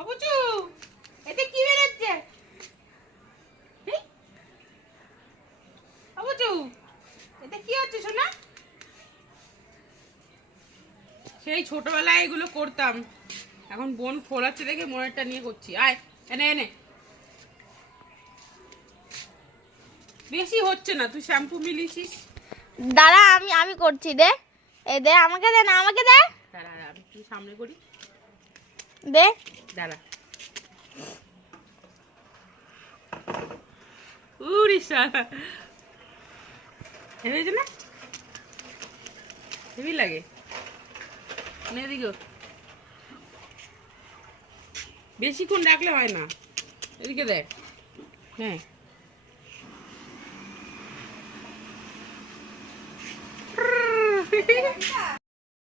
অবুচু এতে কি বেরোচ্ছে? অবুচু এতে কি হচ্ছে সোনা? সেই ছোটবেলায় এগুলো করতাম, এখন বোন ফোলাচ্ছে দেখে মনেরটা নিয়ে করছি। আয় এনে এনে, বেশি হচ্ছে না, তুই শ্যাম্পু মিলিয়েছিস। দাঁড়া আমি আমি করছি, দে এ দে, আমাকে দে না, আমাকে দে, দাঁড়া আমি তুই সামনে করি, দে। দাঁড়া। উড়িষ্যা হেবেছে না, হেবি লাগে। এদিকে বেশিক্ষণ রাখলে হয় না, এদিকে দেখ। হ্যাঁ